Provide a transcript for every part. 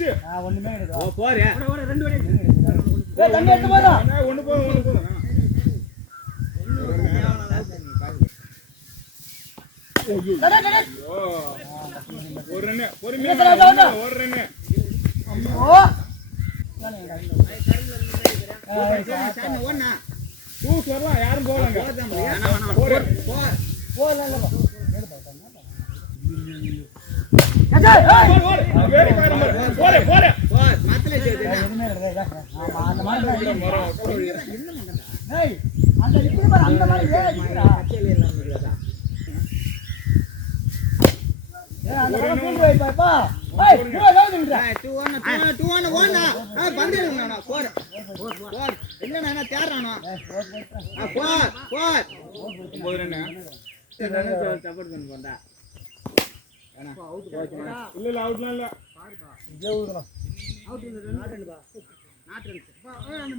நான் ஒண்ணுமே கிடையாது. ஓ போறே. ஓட ரெண்டு ஓடி. ஏய் தண்ணி எடுத்து போடா. ஒண்ணு போ. ஒரு ரன் பொறுமையா ஒரு ரன். ஓ. ஓடுனா. டூஸ் வரலாம் யாரும் போறாங்க. போல இல்ல அவுட்லாம் இல்ல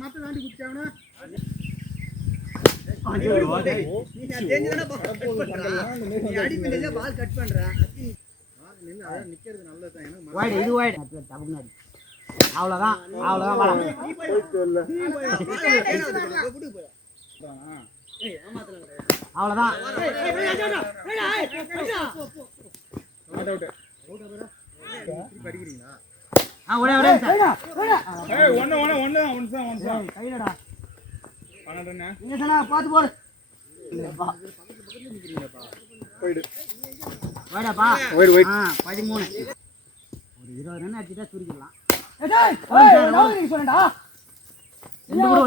மத்த தாண்டி குடிச்சாவனா பால் கட் பண்ற நிக்கிறது நல்லதுதான். இது வாய்டு அவ்வளவுதான் அவ்வளவுதான். பாத்து போடு வாடாப்பா 13 ஒரு 20 ரன் அடிச்சிட்டா சுருக்கிடலாம்.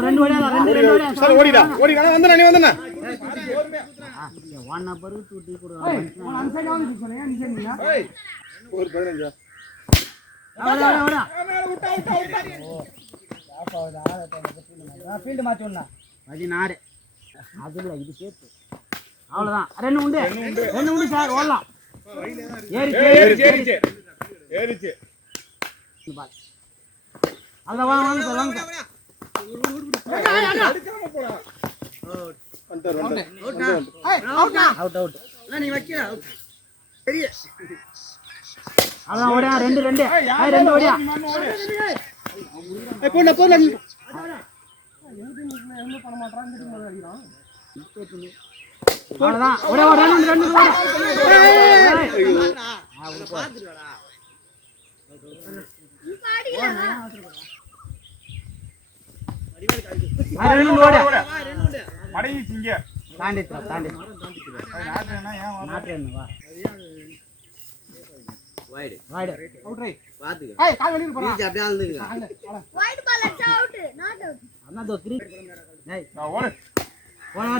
ரெண்டு ஓடியா சரி ஓடிடா வந்தனா நீ வந்தனா ஒன் நம்பர் 2 டீ கூட அந்த சைடு வந்து சொன்னேன் நீ சொன்னீங்க ஒரு 15 வாடா ஃபீல்ட் மாத்தி ஒண்ணா 16 அதுல இது சேர்த்து அவ்வளவுதான். ரெண்டு உண்டு சார் ஓடலாம். ஏறிச்சு அத வாங்க அவுட் நீ வைக்கிற பெரிய அதான் ஓடியா ரெண்டு ஓடியா போன என்ன பண்ண மாட்டான் அவ்வளவுதான். ஒரே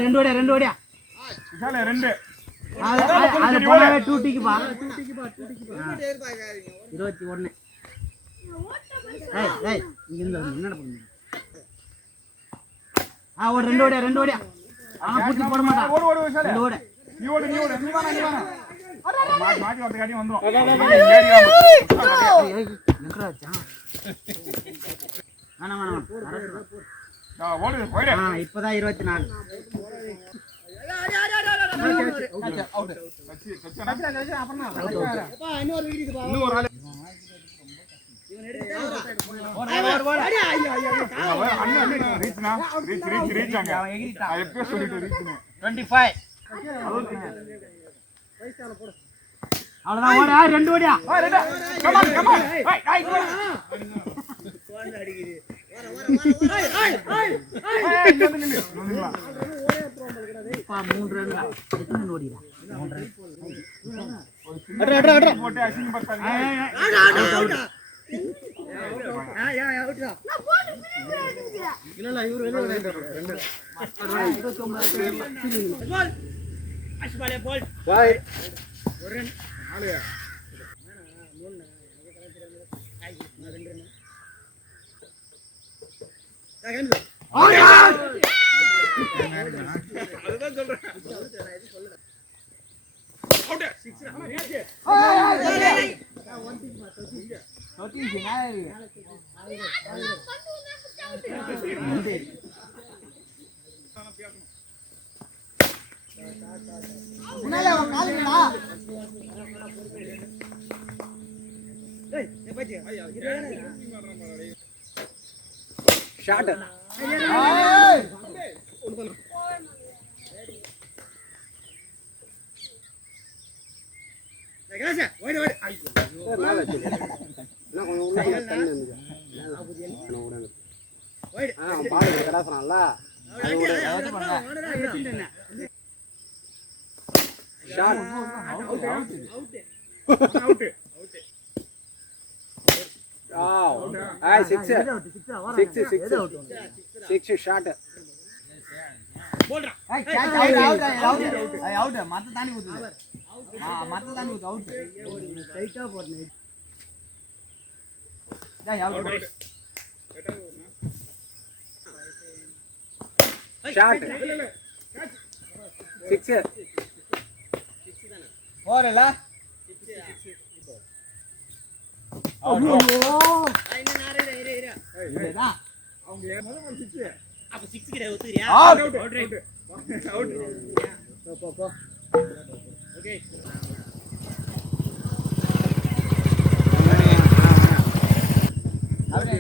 ரெண்டு ரெண்டு ஓடியா ரெண்டு 2 டீக்கு பா 21 இங்க இருந்து என்னடா பண்ணு ஒரு ரெண்டு ஓடியா புடிச்சு போட மாட்டான். ஓடு நீ வாடா மாட்டி வந்து காட்டி வந்துரும். இப்பதான் 24 அவ்வளவுதான். ரெண்டு ஓடியா மூன்று ரன் ஓடிடா ஷாட் சிக்ஸ் ஷாட் அவுட் மத்த தாண்டி ஊத்துது மத்த தாண்டி ஊத்து அவுட் ஸ்ட்ரைட்டா போறணும் அவுட் ஷாட் சிக்ஸ் போறல அப்ப 6 கிட்ட ஒத்துறியா அவுட் அவுட் போ ஓகே அவுட்